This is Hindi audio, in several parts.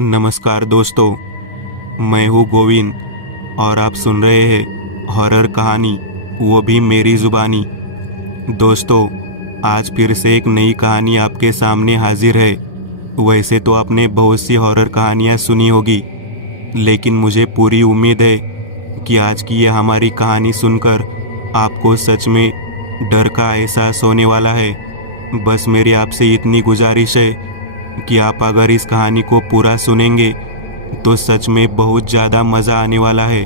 नमस्कार दोस्तों, मैं हूँ गोविंद और आप सुन रहे हैं हॉरर कहानी, वो भी मेरी ज़ुबानी। दोस्तों, आज फिर से एक नई कहानी आपके सामने हाजिर है। वैसे तो आपने बहुत सी हॉरर कहानियाँ सुनी होगी, लेकिन मुझे पूरी उम्मीद है कि आज की ये हमारी कहानी सुनकर आपको सच में डर का एहसास होने वाला है। बस मेरी आपसे इतनी गुजारिश है कि आप अगर इस कहानी को पूरा सुनेंगे तो सच में बहुत ज़्यादा मज़ा आने वाला है।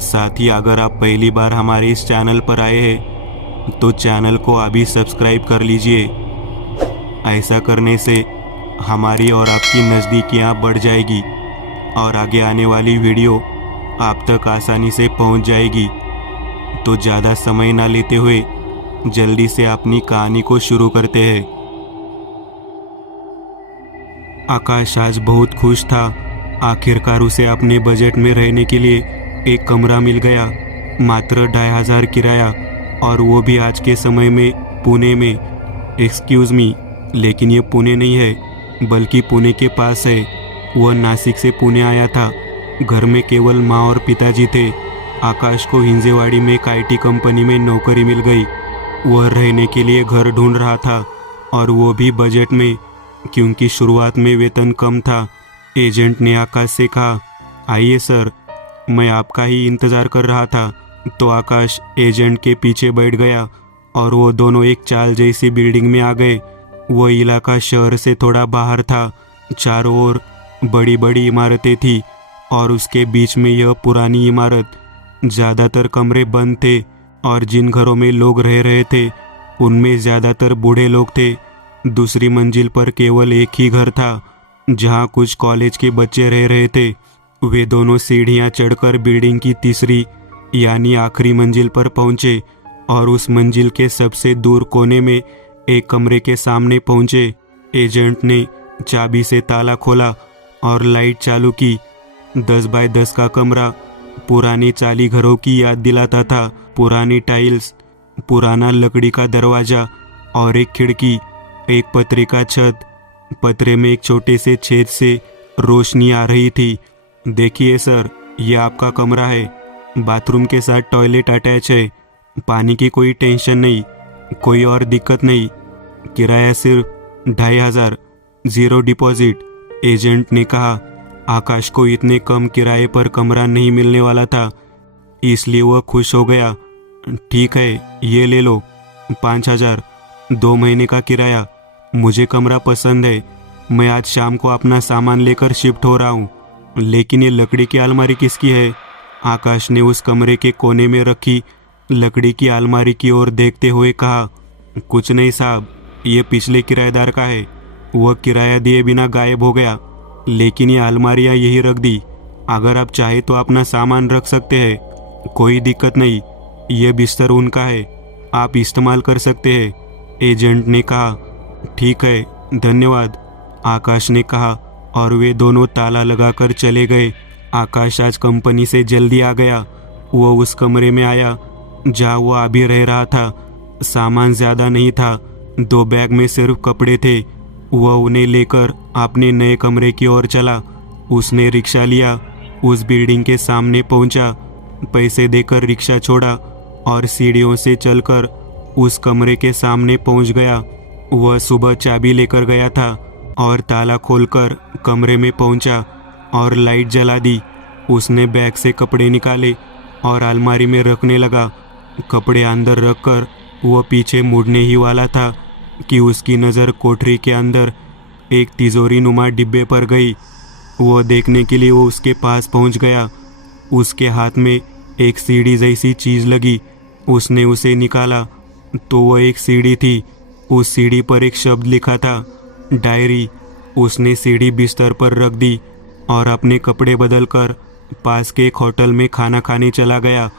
साथ ही अगर आप पहली बार हमारे इस चैनल पर आए हैं तो चैनल को अभी सब्सक्राइब कर लीजिए। ऐसा करने से हमारी और आपकी नज़दीकियाँ बढ़ जाएगी और आगे आने वाली वीडियो आप तक आसानी से पहुंच जाएगी। तो ज़्यादा समय ना लेते हुए जल्दी से अपनी कहानी को शुरू करते हैं। आकाश आज बहुत खुश था। आखिरकार उसे अपने बजट में रहने के लिए एक कमरा मिल गया, मात्र 2500 किराया, और वो भी आज के समय में पुणे में। एक्सक्यूज़ मी, लेकिन ये पुणे नहीं है बल्कि पुणे के पास है। वह नासिक से पुणे आया था। घर में केवल माँ और पिताजी थे। आकाश को हिंजेवाड़ी में एक IT कंपनी में नौकरी मिल गई। वह रहने के लिए घर ढूंढ रहा था, और वो भी बजट में, क्योंकि शुरुआत में वेतन कम था। एजेंट ने आकाश से कहा, आइए सर, मैं आपका ही इंतज़ार कर रहा था। तो आकाश एजेंट के पीछे बैठ गया और वो दोनों एक चाल जैसी बिल्डिंग में आ गए। वो इलाका शहर से थोड़ा बाहर था। चारों ओर बड़ी बड़ी इमारतें थी और उसके बीच में यह पुरानी इमारत। ज़्यादातर कमरे बंद थे और जिन घरों में लोग रह रहे थे उनमें ज़्यादातर बूढ़े लोग थे। दूसरी मंजिल पर केवल एक ही घर था जहां कुछ कॉलेज के बच्चे रह रहे थे। वे दोनों सीढ़ियां चढ़कर बिल्डिंग की तीसरी यानी आखिरी मंजिल पर पहुंचे और उस मंजिल के सबसे दूर कोने में एक कमरे के सामने पहुंचे। एजेंट ने चाबी से ताला खोला और लाइट चालू की। 10 बाय 10 का कमरा पुरानी चाली घरों की याद दिलाता था। पुरानी टाइल्स, पुराना लकड़ी का दरवाज़ा और एक खिड़की, एक पतरे का छत। पतरे में एक छोटे से छेद से रोशनी आ रही थी। देखिए सर, ये आपका कमरा है। बाथरूम के साथ टॉयलेट अटैच है। पानी की कोई टेंशन नहीं, कोई और दिक्कत नहीं। किराया सिर्फ 2500, 0 डिपॉजिट। एजेंट ने कहा। आकाश को इतने कम किराए पर कमरा नहीं मिलने वाला था, इसलिए वह खुश हो गया। ठीक है, ये ले लो, 5000, 2 महीने का किराया। मुझे कमरा पसंद है। मैं आज शाम को अपना सामान लेकर शिफ्ट हो रहा हूँ। लेकिन ये लकड़ी की अलमारी किसकी है? आकाश ने उस कमरे के कोने में रखी लकड़ी की अलमारी की ओर देखते हुए कहा, कुछ नहीं साहब, ये पिछले किराएदार का है। वह किराया दिए बिना गायब हो गया, लेकिन ये अलमारियाँ यही रख दी। अगर आप चाहे तो अपना सामान रख सकते हैं, कोई दिक्कत नहीं। ये बिस्तर उनका है, आप इस्तेमाल कर सकते हैं। एजेंट ने कहा। ठीक है, धन्यवाद, आकाश ने कहा, और वे दोनों ताला लगाकर चले गए। आकाश आज कंपनी से जल्दी आ गया। वो उस कमरे में आया जहाँ वो अभी रह रहा था। सामान ज़्यादा नहीं था, 2 बैग में सिर्फ कपड़े थे। वह उन्हें लेकर अपने नए कमरे की ओर चला। उसने रिक्शा लिया, उस बिल्डिंग के सामने पहुंचा, पैसे देकर रिक्शा छोड़ा और सीढ़ियों से चलकर उस कमरे के सामने पहुंच गया। वह सुबह चाबी लेकर गया था और ताला खोलकर कमरे में पहुंचा और लाइट जला दी। उसने बैग से कपड़े निकाले और अलमारी में रखने लगा। कपड़े अंदर रखकर वह पीछे मुड़ने ही वाला था कि उसकी नज़र कोठरी के अंदर एक तिजोरी नुमा डिब्बे पर गई। वह देखने के लिए वो उसके पास पहुंच गया। उसके हाथ में एक सीढ़ी जैसी चीज़ लगी। उसने उसे निकाला तो वह एक सीढ़ी थी। उस सीढ़ी पर एक शब्द लिखा था, डायरी। उसने सीढ़ी बिस्तर पर रख दी और अपने कपड़े बदलकर पास के एक होटल में खाना खाने चला गया।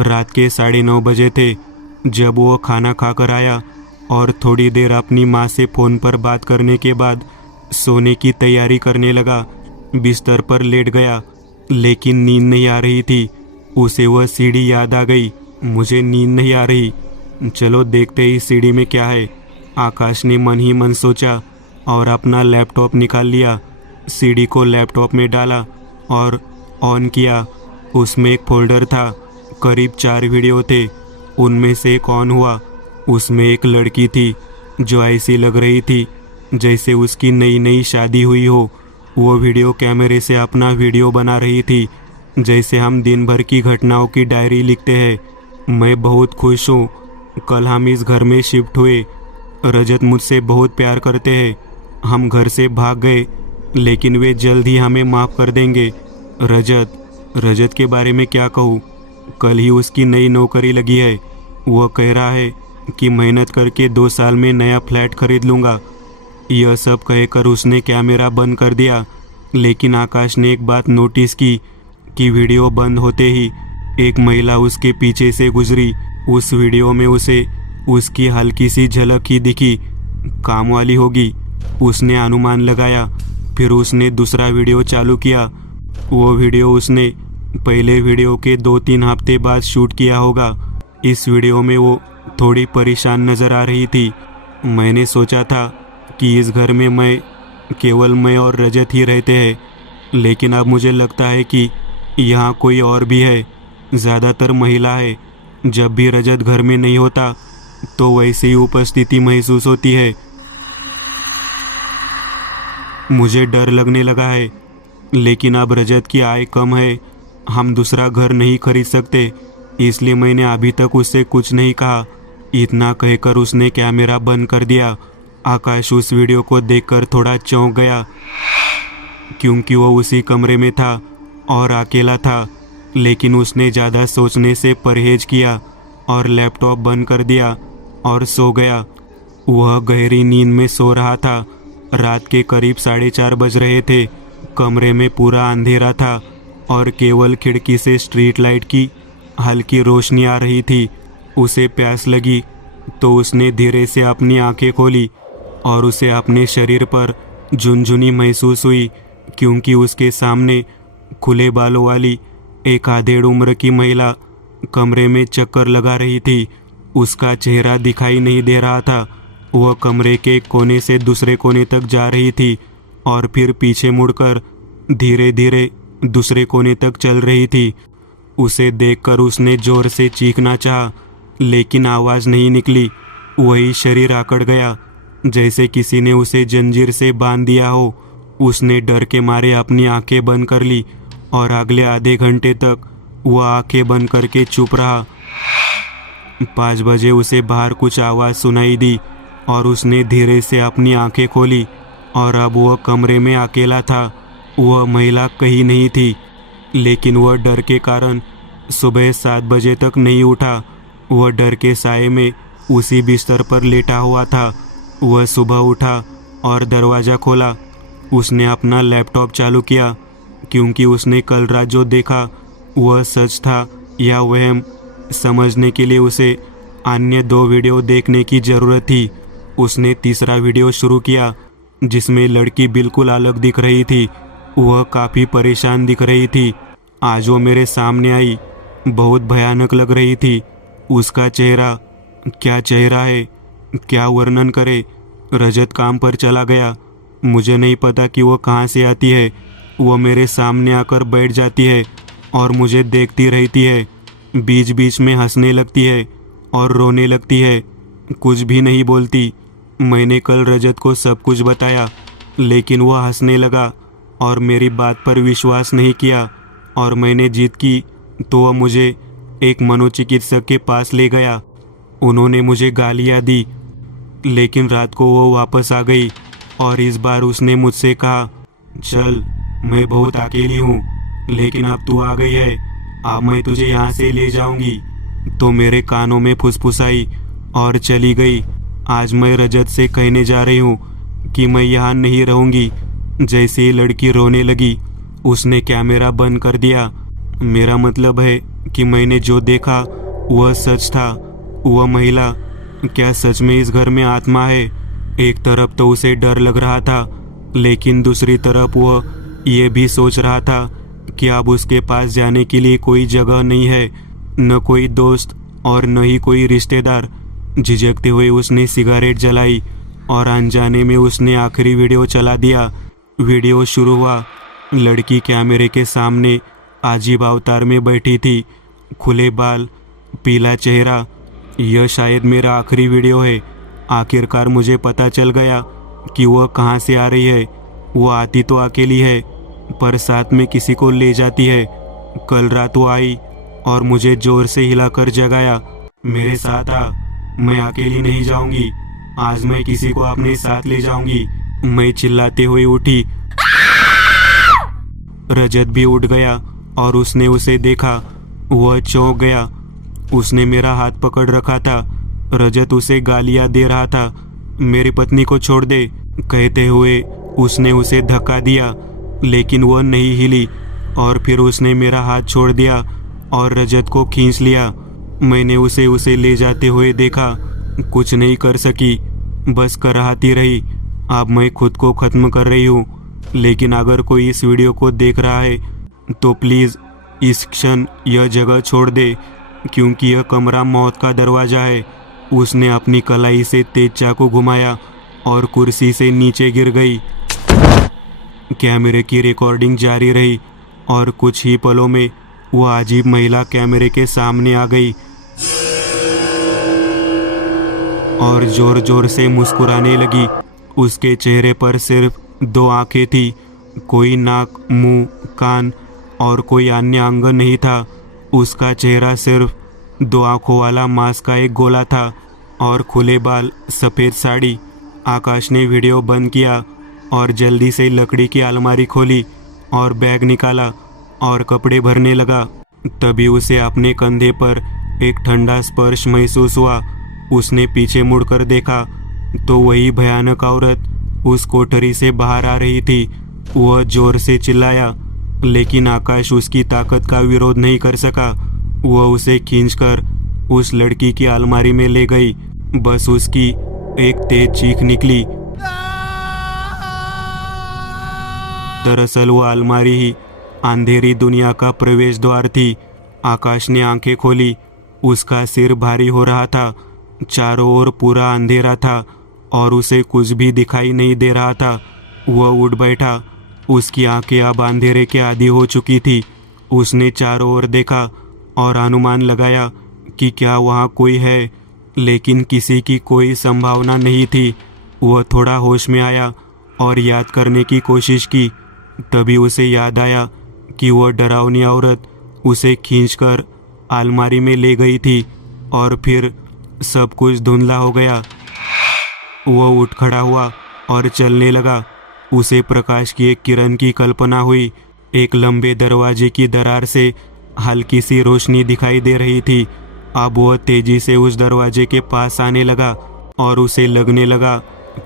रात के 9:30 बजे थे जब वो खाना खाकर आया और थोड़ी देर अपनी माँ से फ़ोन पर बात करने के बाद सोने की तैयारी करने लगा। बिस्तर पर लेट गया, लेकिन नींद नहीं आ रही थी। उसे वह सीढ़ी याद आ गई। मुझे नींद नहीं आ रही, चलो देखते ही सीढ़ी में क्या है। आकाश ने मन ही मन सोचा और अपना लैपटॉप निकाल लिया। सीडी को लैपटॉप में डाला और ऑन किया। उसमें एक फोल्डर था, करीब 4 वीडियो थे। उनमें से एक ऑन हुआ। उसमें एक लड़की थी जो ऐसी लग रही थी जैसे उसकी नई नई शादी हुई हो। वो वीडियो कैमरे से अपना वीडियो बना रही थी, जैसे हम दिन भर की घटनाओं की डायरी लिखते हैं। मैं बहुत खुश हूँ। कल हम इस घर में शिफ्ट हुए। रजत मुझसे बहुत प्यार करते हैं। हम घर से भाग गए, लेकिन वे जल्द ही हमें माफ़ कर देंगे। रजत के बारे में क्या कहूँ। कल ही उसकी नई नौकरी लगी है। वह कह रहा है कि मेहनत करके 2 साल में नया फ्लैट खरीद लूँगा। यह सब कहकर उसने कैमरा बंद कर दिया। लेकिन आकाश ने एक बात नोटिस की कि वीडियो बंद होते ही एक महिला उसके पीछे से गुजरी। उस वीडियो में उसे उसकी हल्की सी झलक ही दिखी। काम वाली होगी, उसने अनुमान लगाया। फिर उसने दूसरा वीडियो चालू किया। वो वीडियो उसने पहले वीडियो के 2-3 हफ्ते बाद शूट किया होगा। इस वीडियो में वो थोड़ी परेशान नज़र आ रही थी। मैंने सोचा था कि इस घर में केवल मैं और रजत ही रहते हैं, लेकिन अब मुझे लगता है कि यहाँ कोई और भी है, ज़्यादातर महिला है। जब भी रजत घर में नहीं होता तो वैसी ही उपस्थिति महसूस होती है। मुझे डर लगने लगा है, लेकिन अब रजत की आय कम है। हम दूसरा घर नहीं खरीद सकते, इसलिए मैंने अभी तक उससे कुछ नहीं कहा। इतना कहकर उसने कैमरा बंद कर दिया। आकाश उस वीडियो को देखकर थोड़ा चौंक गया, क्योंकि वो उसी कमरे में था और अकेला था। लेकिन उसने ज़्यादा सोचने से परहेज किया और लैपटॉप बंद कर दिया और सो गया। वह गहरी नींद में सो रहा था। रात के करीब 4:30 बज रहे थे। कमरे में पूरा अंधेरा था और केवल खिड़की से स्ट्रीट लाइट की हल्की रोशनी आ रही थी। उसे प्यास लगी तो उसने धीरे से अपनी आंखें खोली और उसे अपने शरीर पर झुनझुनी महसूस हुई, क्योंकि उसके सामने खुले बालों वाली एक आधेड़ उम्र की महिला कमरे में चक्कर लगा रही थी। उसका चेहरा दिखाई नहीं दे रहा था। वह कमरे के एक कोने से दूसरे कोने तक जा रही थी और फिर पीछे मुड़कर धीरे धीरे दूसरे कोने तक चल रही थी। उसे देखकर उसने जोर से चीखना चाहा, लेकिन आवाज़ नहीं निकली। वही शरीर आकड़ गया, जैसे किसी ने उसे जंजीर से बांध दिया हो। उसने डर के मारे अपनी आंखें बंद कर ली और अगले आधे घंटे तक वह आंखें बंद करके चुप रहा। 5 बजे उसे बाहर कुछ आवाज़ सुनाई दी और उसने धीरे से अपनी आंखें खोली और अब वह कमरे में अकेला था। वह महिला कहीं नहीं थी, लेकिन वह डर के कारण सुबह 7 बजे तक नहीं उठा। वह डर के साए में उसी बिस्तर पर लेटा हुआ था। वह सुबह उठा और दरवाज़ा खोला। उसने अपना लैपटॉप चालू किया, क्योंकि उसने कल रात जो देखा वह सच था या वहम, समझने के लिए उसे अन्य 2 वीडियो देखने की ज़रूरत थी। उसने तीसरा वीडियो शुरू किया, जिसमें लड़की बिल्कुल अलग दिख रही थी। वह काफ़ी परेशान दिख रही थी। आज वो मेरे सामने आई, बहुत भयानक लग रही थी। उसका चेहरा, क्या चेहरा है, क्या वर्णन करे। रजत काम पर चला गया। मुझे नहीं पता कि वो कहाँ से आती है। वो मेरे सामने आकर बैठ जाती है और मुझे देखती रहती है। बीच बीच में हंसने लगती है और रोने लगती है, कुछ भी नहीं बोलती। मैंने कल रजत को सब कुछ बताया, लेकिन वह हंसने लगा और मेरी बात पर विश्वास नहीं किया। और मैंने जिद की तो वह मुझे एक मनोचिकित्सक के पास ले गया। उन्होंने मुझे गालियाँ दी, लेकिन रात को वो वापस आ गई और इस बार उसने मुझसे कहा, चल, मैं बहुत अकेली हूँ, लेकिन अब तू आ गई है, अब मैं तुझे यहाँ से ले जाऊँगी। तो मेरे कानों में फुसफुसाई और चली गई। आज मैं रजत से कहने जा रही हूँ कि मैं यहाँ नहीं रहूँगी। जैसे ही लड़की रोने लगी, उसने कैमरा बंद कर दिया। मेरा मतलब है कि मैंने जो देखा वह सच था। वह महिला क्या सच में इस घर में आत्मा है? एक तरफ तो उसे डर लग रहा था, लेकिन दूसरी तरफ वह ये भी सोच रहा था कि अब उसके पास जाने के लिए कोई जगह नहीं है, न कोई दोस्त और न ही कोई रिश्तेदार। झिझकते हुए उसने सिगरेट जलाई और अनजाने में उसने आखिरी वीडियो चला दिया। वीडियो शुरू हुआ। लड़की कैमरे के सामने अजीब अवतार में बैठी थी, खुले बाल, पीला चेहरा। यह शायद मेरा आखिरी वीडियो है। आखिरकार मुझे पता चल गया कि वह कहाँ से आ रही है। वो आती तो अकेली है, पर साथ में किसी को ले जाती है। कल रात वो आई और मुझे जोर से हिलाकर जगाया। मेरे साथ आ, मैं अकेली नहीं जाऊंगी, आज मैं किसी को अपने साथ ले जाऊंगी। मैं चिल्लाते हुए उठी। रजत भी उठ गया और उसने उसे देखा। वह चौंक गया। उसने मेरा हाथ पकड़ रखा था। रजत उसे गालियां दे रहा था। मेरी पत्नी को छोड़ दे कहते हुए उसने उसे धक्का दिया, लेकिन वह नहीं हिली। और फिर उसने मेरा हाथ छोड़ दिया और रजत को खींच लिया। मैंने उसे ले जाते हुए देखा। कुछ नहीं कर सकी, बस कराहती रही। अब मैं खुद को ख़त्म कर रही हूँ। लेकिन अगर कोई इस वीडियो को देख रहा है तो प्लीज़ इस क्षण यह जगह छोड़ दे, क्योंकि यह कमरा मौत का दरवाज़ा है। उसने अपनी कलाई से तेज चाकू घुमाया और कुर्सी से नीचे गिर गई। कैमरे की रिकॉर्डिंग जारी रही और कुछ ही पलों में वह अजीब महिला कैमरे के सामने आ गई और जोर जोर से मुस्कुराने लगी। उसके चेहरे पर सिर्फ 2 आंखें थी, कोई नाक, मुंह, कान और कोई अन्य अंग नहीं था। उसका चेहरा सिर्फ 2 आंखों वाला मांस का एक गोला था और खुले बाल, सफ़ेद साड़ी। आकाश ने वीडियो बंद किया और जल्दी से लकड़ी की अलमारी खोली और बैग निकाला और कपड़े भरने लगा। तभी उसे अपने कंधे पर एक ठंडा स्पर्श महसूस हुआ। उसने पीछे मुड़कर देखा तो वही भयानक औरत उस कोठरी से बाहर आ रही थी। वह जोर से चिल्लाया, लेकिन आकाश उसकी ताकत का विरोध नहीं कर सका। वह उसे खींचकर उस लड़की की अलमारी में ले गई। बस उसकी एक तेज चीख निकली। दरअसल वह अलमारी ही अंधेरी दुनिया का प्रवेश द्वार थी। आकाश ने आंखें खोली। उसका सिर भारी हो रहा था। चारों ओर पूरा अंधेरा था और उसे कुछ भी दिखाई नहीं दे रहा था। वह उठ बैठा। उसकी आंखें अब अंधेरे के आदी हो चुकी थी। उसने चारों ओर देखा और अनुमान लगाया कि क्या वहाँ कोई है, लेकिन किसी की कोई संभावना नहीं थी। वह थोड़ा होश में आया और याद करने की कोशिश की। तभी उसे याद आया कि वह डरावनी औरत उसे खींचकर अलमारी में ले गई थी और फिर सब कुछ धुंधला हो गया। वह उठ खड़ा हुआ और चलने लगा। उसे प्रकाश की एक किरण की कल्पना हुई। एक लंबे दरवाजे की दरार से हल्की सी रोशनी दिखाई दे रही थी। अब वह तेजी से उस दरवाजे के पास आने लगा और उसे लगने लगा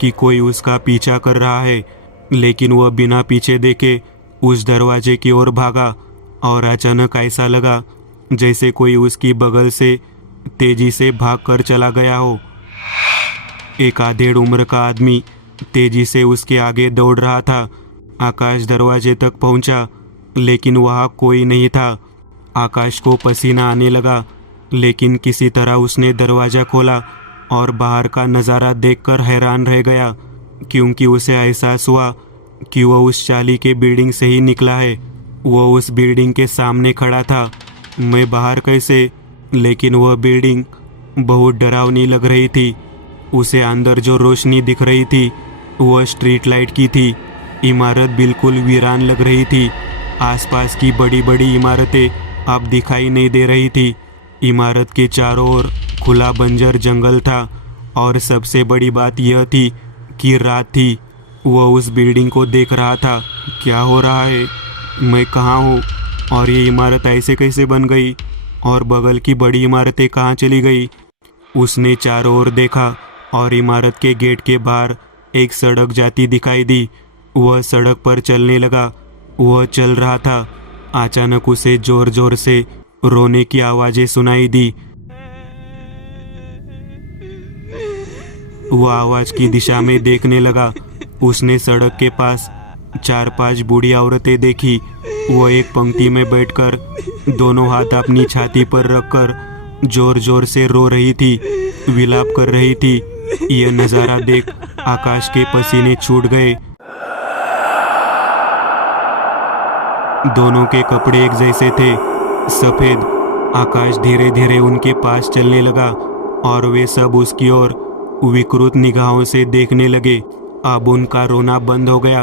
कि कोई उसका पीछा कर रहा है, लेकिन वह बिना पीछे देखे उस दरवाजे की ओर भागा और अचानक ऐसा लगा जैसे कोई उसकी बगल से तेजी से भागकर चला गया हो। एक आधेड़ उम्र का आदमी तेजी से उसके आगे दौड़ रहा था। आकाश दरवाजे तक पहुंचा, लेकिन वहाँ कोई नहीं था। आकाश को पसीना आने लगा, लेकिन किसी तरह उसने दरवाज़ा खोला और बाहर का नज़ारा देखकर हैरान रह गया, क्योंकि उसे एहसास हुआ कि वह उस चाली के बिल्डिंग से ही निकला है। वह उस बिल्डिंग के सामने खड़ा था। मैं बाहर कैसे? लेकिन वह बिल्डिंग बहुत डरावनी लग रही थी। उसे अंदर जो रोशनी दिख रही थी वह स्ट्रीट लाइट की थी। इमारत बिल्कुल वीरान लग रही थी। आसपास की बड़ी बड़ी इमारतें अब दिखाई नहीं दे रही थी। इमारत के चारों ओर खुला बंजर जंगल था और सबसे बड़ी बात यह थी कि रात थी। वह उस बिल्डिंग को देख रहा था। क्या हो रहा है? मैं कहाँ हूँ? और ये इमारत ऐसे कैसे बन गई? और बगल की बड़ी इमारतें कहाँ चली गई? उसने चारों ओर देखा और इमारत के गेट के बाहर एक सड़क जाती दिखाई दी। वह सड़क पर चलने लगा। वह चल रहा था। अचानक उसे जोर जोर से रोने की आवाज़ें सुनाई दी। वह आवाज़ की दिशा में देखने लगा। उसने सड़क के पास 4-5 बूढ़ी औरतें देखी। वह एक पंक्ति में बैठकर दोनों हाथ अपनी छाती पर रखकर जोर जोर से रो रही थी, विलाप कर रही थी। यह नज़ारा देख आकाश के पसीने छूट गए। दोनों के कपड़े एक जैसे थे, सफ़ेद। आकाश धीरे धीरे उनके पास चलने लगा और वे सब उसकी ओर विकृत निगाहों से देखने लगे। अब उनका रोना बंद हो गया।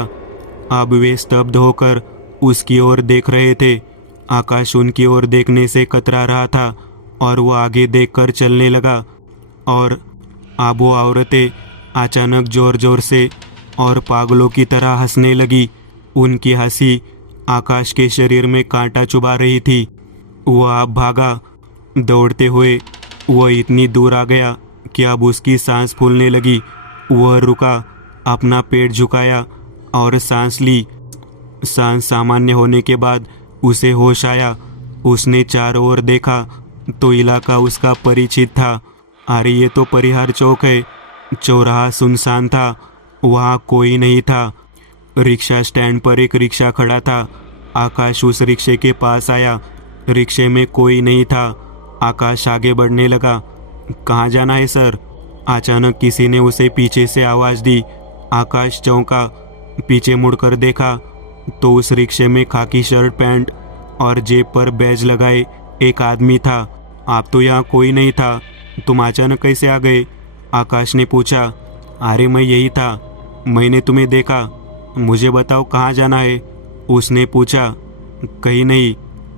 अब वे स्तब्ध होकर उसकी ओर देख रहे थे। आकाश उनकी ओर देखने से कतरा रहा था और वो आगे देखकर चलने लगा। और अब वो औरतें अचानक ज़ोर ज़ोर से और पागलों की तरह हंसने लगी। उनकी हंसी आकाश के शरीर में कांटा चुभा रही थी। वह अब भागा। दौड़ते हुए वह इतनी दूर आ गया कि अब उसकी सांस फूलने लगी। वह रुका, अपना पेट झुकाया और सांस ली। सांस सामान्य होने के बाद उसे होश आया। उसने चारों ओर देखा तो इलाका उसका परिचित था। अरे ये तो परिहार चौक है। चौराहा सुनसान था, वहाँ कोई नहीं था। रिक्शा स्टैंड पर एक रिक्शा खड़ा था। आकाश उस रिक्शे के पास आया। रिक्शे में कोई नहीं था। आकाश आगे बढ़ने लगा। कहाँ जाना है सर? अचानक किसी ने उसे पीछे से आवाज़ दी। आकाश चौंका, पीछे मुड़कर देखा तो उस रिक्शे में खाकी शर्ट पैंट और जेब पर बैज लगाए एक आदमी था। आप तो यहाँ कोई नहीं था, तुम अचानक कैसे आ गए? आकाश ने पूछा। अरे मैं यही था, मैंने तुम्हें देखा। मुझे बताओ कहाँ जाना है? उसने पूछा। कहीं नहीं,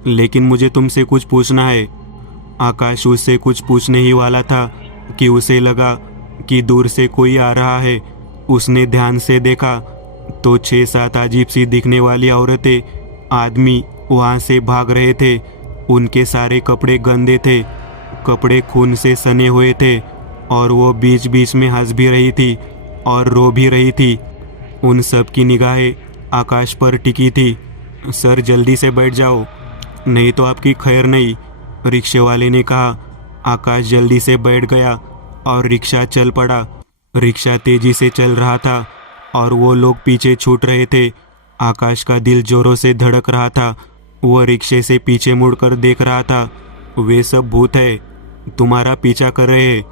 लेकिन मुझे तुमसे कुछ पूछना है। आकाश उससे कुछ पूछने ही वाला था कि उसे लगा कि दूर से कोई आ रहा है। उसने ध्यान से देखा तो 6-7 अजीब सी दिखने वाली औरतें, आदमी वहाँ से भाग रहे थे। उनके सारे कपड़े गंदे थे, कपड़े खून से सने हुए थे और वो बीच बीच में हंस भी रही थी और रो भी रही थी। उन सब की निगाहें आकाश पर टिकी थी। सर जल्दी से बैठ जाओ, नहीं तो आपकी खैर नहीं, रिक्शे वाले ने कहा। आकाश जल्दी से बैठ गया और रिक्शा चल पड़ा। रिक्शा तेजी से चल रहा था और वो लोग पीछे छूट रहे थे। आकाश का दिल जोरों से धड़क रहा था। वह रिक्शे से पीछे मुड़कर देख रहा था। वे सब भूत है, तुम्हारा पीछा कर रहे हैं।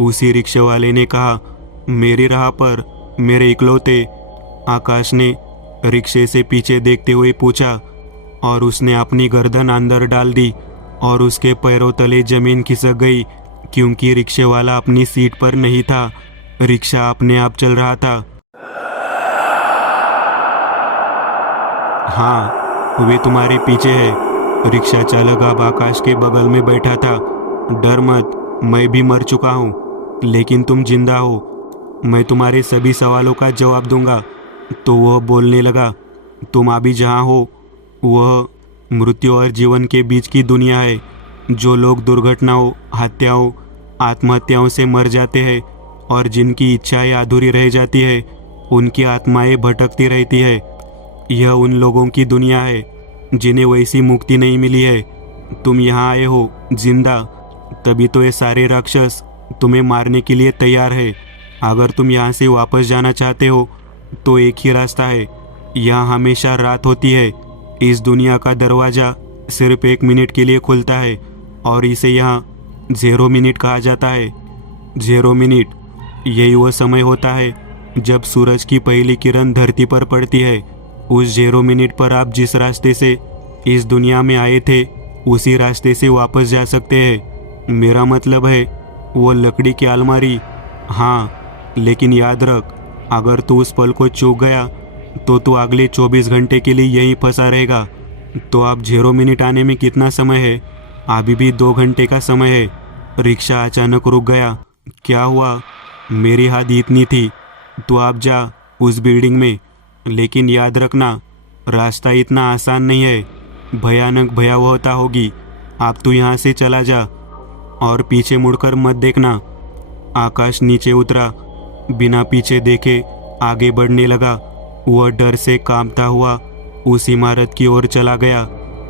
उसी रिक्शे वाले ने कहा। मेरी राह पर मेरे इकलौते? आकाश ने रिक्शे से पीछे देखते हुए पूछा और उसने अपनी गर्दन अंदर डाल दी और उसके पैरों तले जमीन खिसक गई क्योंकि रिक्शे वाला अपनी सीट पर नहीं था। रिक्शा अपने आप चल रहा था। हाँ, वे तुम्हारे पीछे है। रिक्शा चालक अब आकाश के बगल में बैठा था। डर मत, मैं भी मर चुका हूँ, लेकिन तुम जिंदा हो। मैं तुम्हारे सभी सवालों का जवाब दूंगा। तो वह बोलने लगा। तुम अभी जहाँ हो वह मृत्यु और जीवन के बीच की दुनिया है। जो लोग दुर्घटनाओं, हत्याओं, आत्महत्याओं से मर जाते हैं और जिनकी इच्छाएं अधूरी रह जाती है, उनकी आत्माएं भटकती रहती है। यह उन लोगों की दुनिया है जिन्हें वैसी मुक्ति नहीं मिली है। तुम यहाँ आए हो जिंदा, तभी तो ये सारे राक्षस तुम्हें मारने के लिए तैयार है। अगर तुम यहाँ से वापस जाना चाहते हो तो एक ही रास्ता है। यहाँ हमेशा रात होती है। इस दुनिया का दरवाज़ा सिर्फ 1 मिनट के लिए खुलता है और इसे यहाँ 0 मिनट कहा जाता है। 0 मिनट, यही वो समय होता है जब सूरज की पहली किरण धरती पर पड़ती है। उस 0 मिनट पर आप जिस रास्ते से इस दुनिया में आए थे उसी रास्ते से वापस जा सकते हैं। मेरा मतलब है वो लकड़ी की अलमारी। हाँ, लेकिन याद रख, अगर तू उस पल को चूक गया तो तू अगले 24 घंटे के लिए यहीं फंसा रहेगा। तो अब 0 मिनट आने में कितना समय है? अभी भी 2 घंटे का समय है। रिक्शा अचानक रुक गया। क्या हुआ? मेरी हद इतनी थी। तो आप जा उस बिल्डिंग में, लेकिन याद रखना रास्ता इतना आसान नहीं है, भयानक भयावहता होगी। आप तो यहाँ से चला जा और पीछे मुड़कर मत देखना। आकाश नीचे उतरा, बिना पीछे देखे आगे बढ़ने लगा। वह डर से कांपता हुआ उस इमारत की ओर चला गया।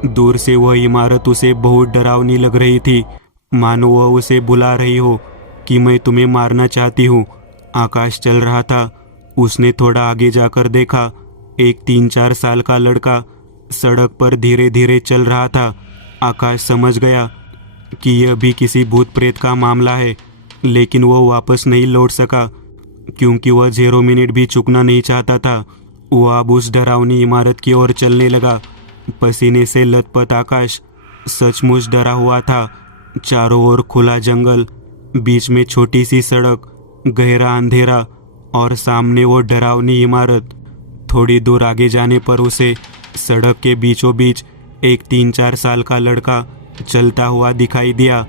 दूर से वह इमारत उसे बहुत डरावनी लग रही थी, मानो वह उसे बुला रही हो कि मैं तुम्हें मारना चाहती हूँ। आकाश चल रहा था। उसने थोड़ा आगे जाकर देखा, एक 3-4 साल का लड़का सड़क पर धीरे धीरे चल रहा था। आकाश समझ गया कि यह भी किसी भूत प्रेत का मामला है, लेकिन वह वापस नहीं लौट सका क्योंकि वह 0 मिनट भी चुकना नहीं चाहता था। वह अब उस डरावनी इमारत की ओर चलने लगा। पसीने से लथपथ आकाश सचमुच डरा हुआ था। चारों ओर खुला जंगल, बीच में छोटी सी सड़क, गहरा अंधेरा और सामने वो डरावनी इमारत। थोड़ी दूर आगे जाने पर उसे सड़क के बीचों बीच एक 3-4 साल का लड़का चलता हुआ दिखाई दिया।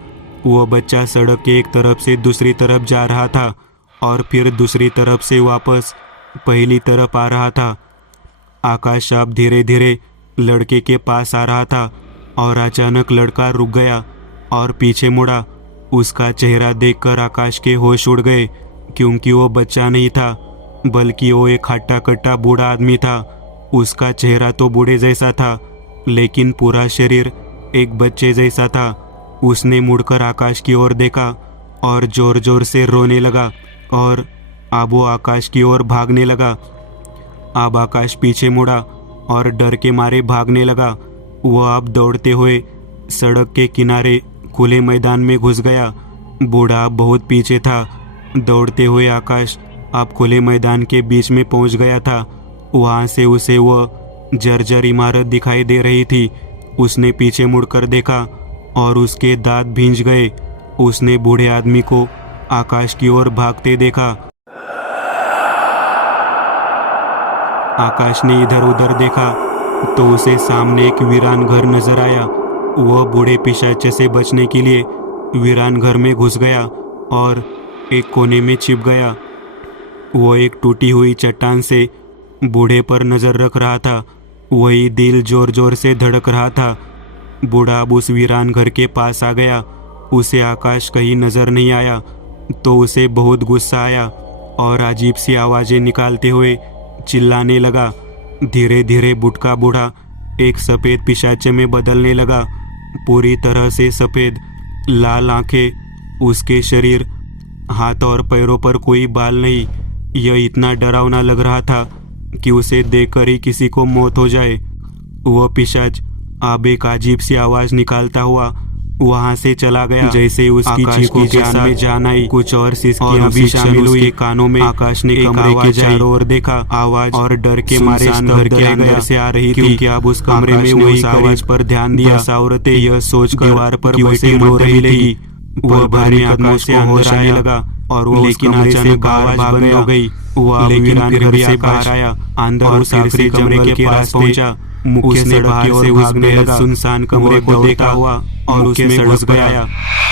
वो बच्चा सड़क के एक तरफ से दूसरी तरफ जा रहा था और फिर दूसरी तरफ से वापस पहली तरफ आ रहा था। आकाश अब धीरे धीरे लड़के के पास आ रहा था और अचानक लड़का रुक गया और पीछे मुड़ा। उसका चेहरा देखकर आकाश के होश उड़ गए, क्योंकि वो बच्चा नहीं था बल्कि वो एक हट्टा कट्टा बूढ़ा आदमी था। उसका चेहरा तो बूढ़े जैसा था, लेकिन पूरा शरीर एक बच्चे जैसा था। उसने मुड़कर आकाश की ओर देखा और जोर जोर से रोने लगा और अब वो आकाश की ओर भागने लगा। अब आकाश पीछे मुड़ा और डर के मारे भागने लगा। वो अब दौड़ते हुए सड़क के किनारे खुले मैदान में घुस गया। बूढ़ा बहुत पीछे था। दौड़ते हुए आकाश अब खुले मैदान के बीच में पहुंच गया था। वहां से उसे वह जर्जर इमारत दिखाई दे रही थी। उसने पीछे मुड़कर देखा और उसके दांत भींच गए। उसने बूढ़े आदमी को आकाश की ओर भागते देखा। आकाश ने इधर उधर देखा तो उसे सामने एक वीरान घर नजर आया। वह बूढ़े पिशाच से बचने के लिए वीरान घर में घुस गया और एक कोने में छिप गया। वो एक टूटी हुई चट्टान से बूढ़े पर नजर रख रहा था। वही दिल जोर जोर से धड़क रहा था। बूढ़ा अब उस वीरान घर के पास आ गया। उसे आकाश कहीं नजर नहीं आया तो उसे बहुत गुस्सा आया और अजीब सी आवाजें निकालते हुए चिल्लाने लगा। धीरे धीरे बुढ़का बूढ़ा एक सफ़ेद पिशाच में बदलने लगा। पूरी तरह से सफ़ेद, लाल आंखें, उसके शरीर, हाथ और पैरों पर कोई बाल नहीं। यह इतना डरावना लग रहा था कि उसे देखकर ही किसी को मौत हो जाए। वह पिशाच अब एक अजीब सी आवाज़ निकालता हुआ वहां से चला गया। जैसे उसकी चीखों के जान में जान आई, कुछ और सिसकियां भी शामिल हुई कानों में। आकाश ने कमरे के चारों ओर देखा। आवाज और डर के मारे घर के अंदर से आ रही थी, क्योंकि अब उस कमरे में वही आवाज पर ध्यान दिया। औरतें यह सोचकर दीवार पर बैठी रो रही थी। वह भारी कदमों से होश आने लगा और वो लेकिन अचानक आवाज बंद हो गई। वह लेकिन घर से बाहर आया, अंदर उस आखिरी कमरे के पास पहुंचा। मुख्य सड़क की ओर भागने लगा। सुनसान कमरे को देखा हुआ और उसमें घुस गया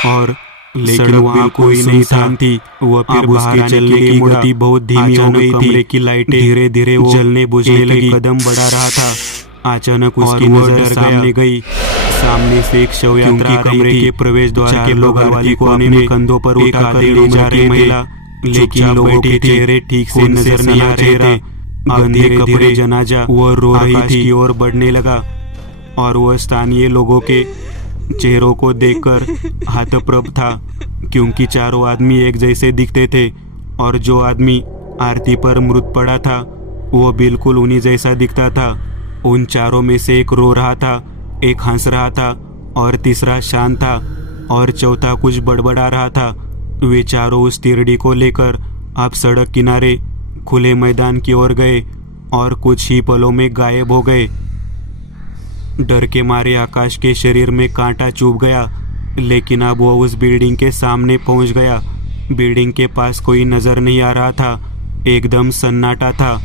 और लेकिन वहाँ कोई नहीं थी। वह फिर उसके चलने की गति बहुत धीमी हो गई थी। कमरे की लाइटें धीरे धीरे जलने बुझने लगी। कदम बढ़ा रहा था। अचानक उसकी नजर सामने गई। सामने से एक शव यात्रा कमरे के प्रवेश द्वार के लोग वाली कोने में कंधों पर उठाकर ले जा रही महिला, लेकिन लोगों के चेहरे ठीक से नजर नहीं आ रहे थे। गंदे कपड़े जनाजा वह रो रही थी की ओर बढ़ने लगा और वह स्थानीय लोगों के चेहरों को देखकर हतप्रभ था, क्योंकि चारों आदमी एक जैसे दिखते थे और जो आदमी आरती पर मृत पड़ा था वह बिल्कुल उन्हीं जैसा दिखता था। उन चारों में से एक रो रहा था, एक हंस रहा था और तीसरा शांत था और चौथा कुछ बड़बड़ा रहा था। वे चारों उस तिरड़ी को लेकर अब सड़क किनारे खुले मैदान की ओर गए और कुछ ही पलों में गायब हो गए। डर के मारे आकाश के शरीर में कांटा चुभ गया, लेकिन अब वह उस बिल्डिंग के सामने पहुंच गया। बिल्डिंग के पास कोई नजर नहीं आ रहा था। एकदम सन्नाटा था।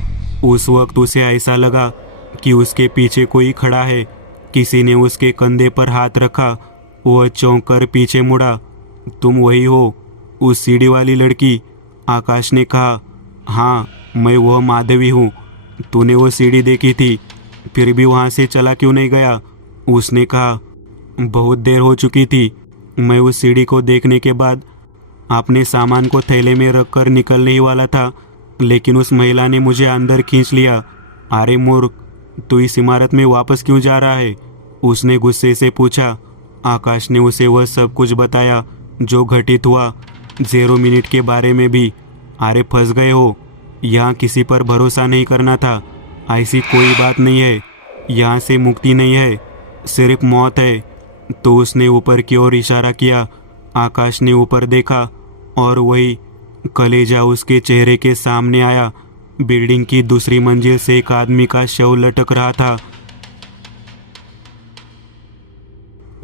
उस वक्त उसे ऐसा लगा कि उसके पीछे कोई खड़ा है। किसी ने उसके कंधे पर हाथ रखा। वह चौंक कर पीछे मुड़ा। तुम वही हो, उस सीढ़ी वाली लड़की? आकाश ने कहा। हाँ, मैं वह माधवी हूँ। तूने वो सीढ़ी देखी थी, फिर भी वहाँ से चला क्यों नहीं गया? उसने कहा। बहुत देर हो चुकी थी। मैं उस सीढ़ी को देखने के बाद अपने सामान को थैले में रखकर निकलने ही वाला था, लेकिन उस महिला ने मुझे अंदर खींच लिया। अरे मूर्ख, तू इस इमारत में वापस क्यों जा रहा है? उसने गुस्से से पूछा। आकाश ने उसे वह सब कुछ बताया जो घटित हुआ, 0 मिनट के बारे में भी। अरे फंस गए हो। यहाँ किसी पर भरोसा नहीं करना था। ऐसी कोई बात नहीं है। यहाँ से मुक्ति नहीं है, सिर्फ मौत है। तो उसने ऊपर की ओर इशारा किया। आकाश ने ऊपर देखा और वही कलेजा उसके चेहरे के सामने आया। बिल्डिंग की दूसरी मंजिल से एक आदमी का शव लटक रहा था।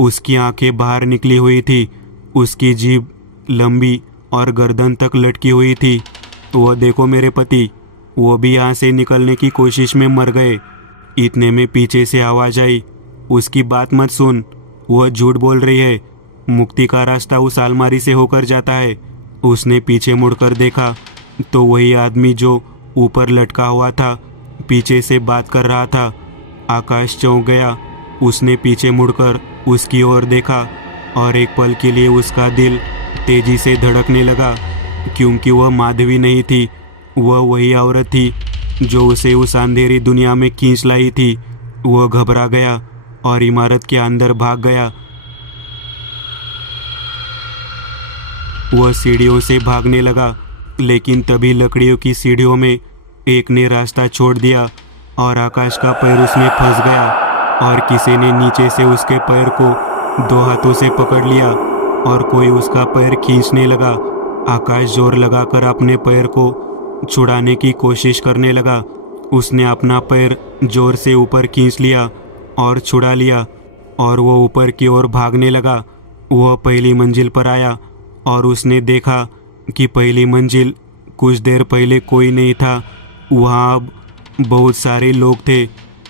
उसकी आंखें बाहर निकली हुई थी, उसकी जीभ लंबी और गर्दन तक लटकी हुई थी। वह देखो मेरे पति, वो भी यहाँ से निकलने की कोशिश में मर गए। इतने में पीछे से आवाज आई, उसकी बात मत सुन, वह झूठ बोल रही है। मुक्ति का रास्ता उस अलमारी से होकर जाता है। उसने पीछे मुड़कर देखा तो वही आदमी जो ऊपर लटका हुआ था पीछे से बात कर रहा था। आकाश चौंक गया। उसने पीछे मुड़कर उसकी ओर देखा और एक पल के लिए उसका दिल तेजी से धड़कने लगा, क्योंकि वह माधवी नहीं थी, वह वही औरत थी जो उसे उस अंधेरी दुनिया में खींच लाई थी। वह घबरा गया और इमारत के अंदर भाग गया। वह सीढ़ियों से भागने लगा, लेकिन तभी लकड़ियों की सीढ़ियों में एक ने रास्ता छोड़ दिया और आकाश का पैर उसमें फंस गया और किसी ने नीचे से उसके पैर को 2 हाथों से पकड़ लिया और कोई उसका पैर खींचने लगा। आकाश जोर लगाकर अपने पैर को छुड़ाने की कोशिश करने लगा। उसने अपना पैर जोर से ऊपर खींच लिया और छुड़ा लिया और वो ऊपर की ओर भागने लगा। वह पहली मंजिल पर आया और उसने देखा कि पहली मंजिल कुछ देर पहले कोई नहीं था, वहाँ अब बहुत सारे लोग थे।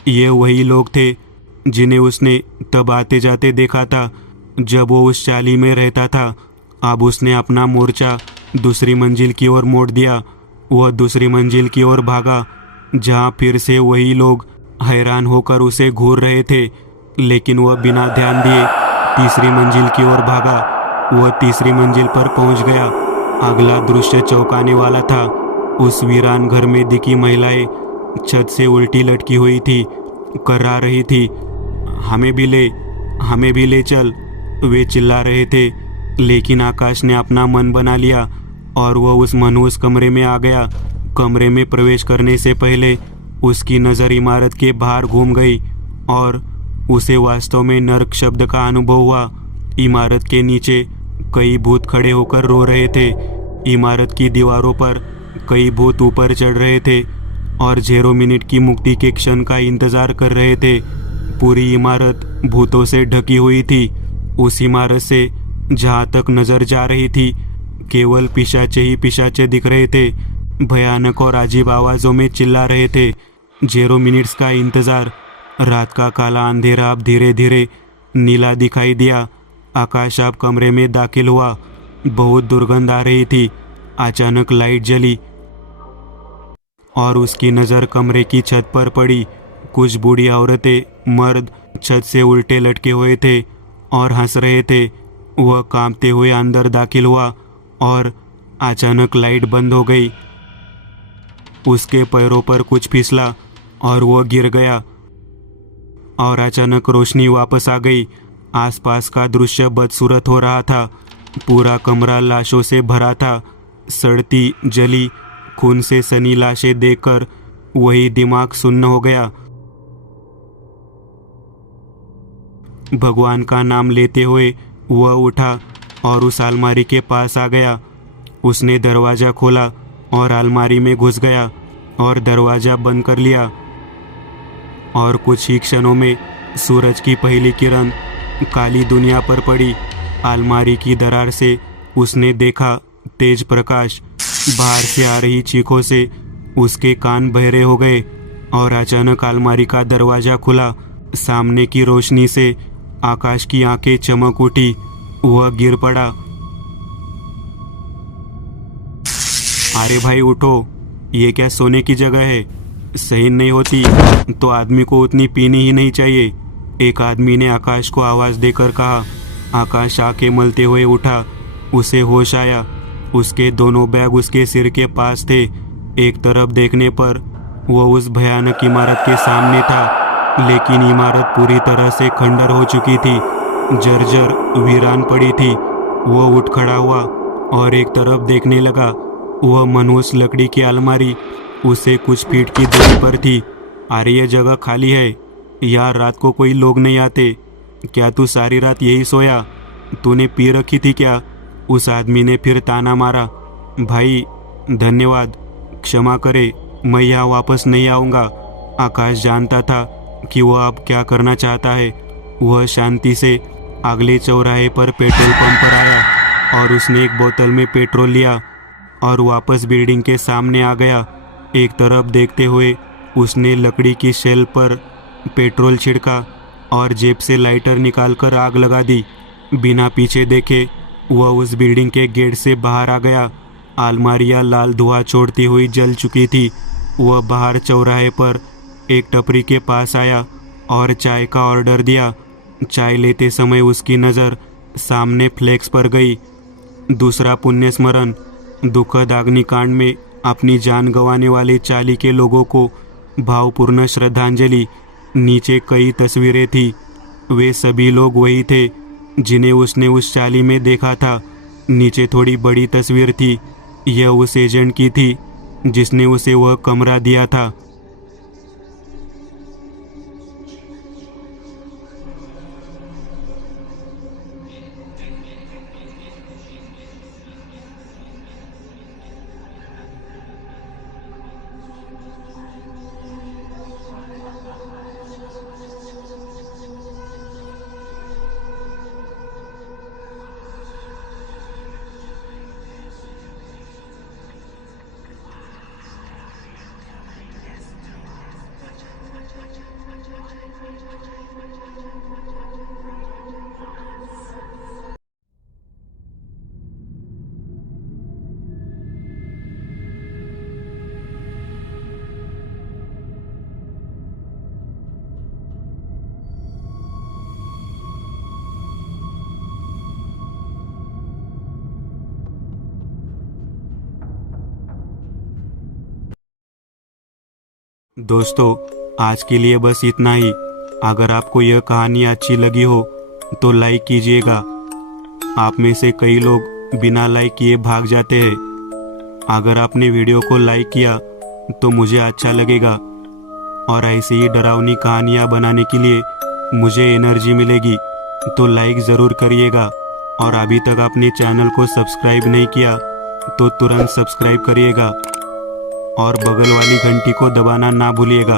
ये वही लोग थे जिन्हें उसने तब आते जाते देखा था जब वो उस चाली में रहता था। अब उसने अपना मोर्चा दूसरी मंजिल की ओर मोड़ दिया। वह दूसरी मंजिल की ओर भागा, जहाँ फिर से वही लोग हैरान होकर उसे घूर रहे थे, लेकिन वह बिना ध्यान दिए तीसरी मंजिल की ओर भागा। वह तीसरी मंजिल पर पहुंच गया। अगला दृश्य चौंकाने वाला था। उस वीरान घर में दिखी महिलाएं छत से उल्टी लटकी हुई थी, कर्रा रही थी, हमें भी ले चल, वे चिल्ला रहे थे। लेकिन आकाश ने अपना मन बना लिया और वह उस मनहूस कमरे में आ गया। कमरे में प्रवेश करने से पहले उसकी नज़र इमारत के बाहर घूम गई और उसे वास्तव में नर्क शब्द का अनुभव हुआ। इमारत के नीचे कई भूत खड़े होकर रो रहे थे। इमारत की दीवारों पर कई भूत ऊपर चढ़ रहे थे और 0 मिनट की मुक्ति के क्षण का इंतजार कर रहे थे। पूरी इमारत भूतों से ढकी हुई थी। उस इमारत से जहाँ तक नजर जा रही थी केवल पिशाचे ही पिशाचे दिख रहे थे। भयानक और अजीब आवाज़ों में चिल्ला रहे थे। 0 मिनट्स का इंतजार। रात का काला अंधेरा अब धीरे धीरे नीला दिखाई दिया। आकाश अब कमरे में दाखिल हुआ। बहुत दुर्गंध आ रही थी। अचानक लाइट जली और उसकी नज़र कमरे की छत पर पड़ी। कुछ बूढ़ी औरतें, मर्द छत से उल्टे लटके हुए थे और हंस रहे थे। वह कांपते हुए अंदर दाखिल हुआ और अचानक लाइट बंद हो गई। उसके पैरों पर कुछ फिसला और वह गिर गया और अचानक रोशनी वापस आ गई। आसपास का दृश्य बदसूरत हो रहा था। पूरा कमरा लाशों से भरा था। सड़ती जली खून से सनी लाशें देखकर वही दिमाग सुन्न हो गया। भगवान का नाम लेते हुए वह उठा और उस अलमारी के पास आ गया। उसने दरवाज़ा खोला और अलमारी में घुस गया और दरवाज़ा बंद कर लिया। और कुछ ही क्षणों में सूरज की पहली किरण काली दुनिया पर पड़ी। अलमारी की दरार से उसने देखा तेज प्रकाश। बाहर से आ रही चीखों से उसके कान बहरे हो गए और अचानक अलमारी का दरवाज़ा खुला। सामने की रोशनी से आकाश की आंखें चमक उठी। वह गिर पड़ा। अरे भाई उठो, ये क्या सोने की जगह है? सहन नहीं होती तो आदमी को उतनी पीनी ही नहीं चाहिए। एक आदमी ने आकाश को आवाज़ देकर कहा। आकाश आंखें मलते हुए उठा। उसे होश आया। उसके दोनों बैग उसके सिर के पास थे। एक तरफ देखने पर वह उस भयानक इमारत के सामने था, लेकिन इमारत पूरी तरह से खंडर हो चुकी थी, जर्जर वीरान पड़ी थी। वह उठ खड़ा हुआ और एक तरफ देखने लगा। वह मनहूस लकड़ी की अलमारी उसे कुछ फीट की दूरी पर थी। अरे ये जगह खाली है, यार रात को कोई लोग नहीं आते। क्या तू सारी रात यही सोया? तूने पी रखी थी क्या? उस आदमी ने फिर ताना मारा। भाई धन्यवाद, क्षमा करे, मैं यहाँ वापस नहीं आऊँगा। आकाश जानता था कि वह अब क्या करना चाहता है। वह शांति से अगले चौराहे पर पेट्रोल पंप पर आया और उसने एक बोतल में पेट्रोल लिया और वापस बिल्डिंग के सामने आ गया। एक तरफ देखते हुए उसने लकड़ी की शेल पर पेट्रोल छिड़का और जेब से लाइटर निकालकर आग लगा दी। बिना पीछे देखे वह उस बिल्डिंग के गेट से बाहर आ गया। अलमारियां लाल धुआं छोड़ती हुई जल चुकी थी। वह बाहर चौराहे पर एक टपरी के पास आया और चाय का ऑर्डर दिया। चाय लेते समय उसकी नज़र सामने फ्लेक्स पर गई। दूसरा पुण्य स्मरण, दुखद अग्निकांड में अपनी जान गंवाने वाले 40 के लोगों को भावपूर्ण श्रद्धांजलि। नीचे कई तस्वीरें थी। वे सभी लोग वही थे जिन्हें उसने उस चाली में देखा था। नीचे थोड़ी बड़ी तस्वीर थी। यह उस एजेंट की थी जिसने उसे वह कमरा दिया था। दोस्तों, आज के लिए बस इतना ही। अगर आपको यह कहानी अच्छी लगी हो तो लाइक कीजिएगा। आप में से कई लोग बिना लाइक किए भाग जाते हैं। अगर आपने वीडियो को लाइक किया तो मुझे अच्छा लगेगा और ऐसी ही डरावनी कहानियाँ बनाने के लिए मुझे एनर्जी मिलेगी। तो लाइक ज़रूर करिएगा और अभी तक आपने चैनल को सब्सक्राइब नहीं किया तो तुरंत सब्सक्राइब करिएगा और बगल वाली घंटी को दबाना ना भूलिएगा।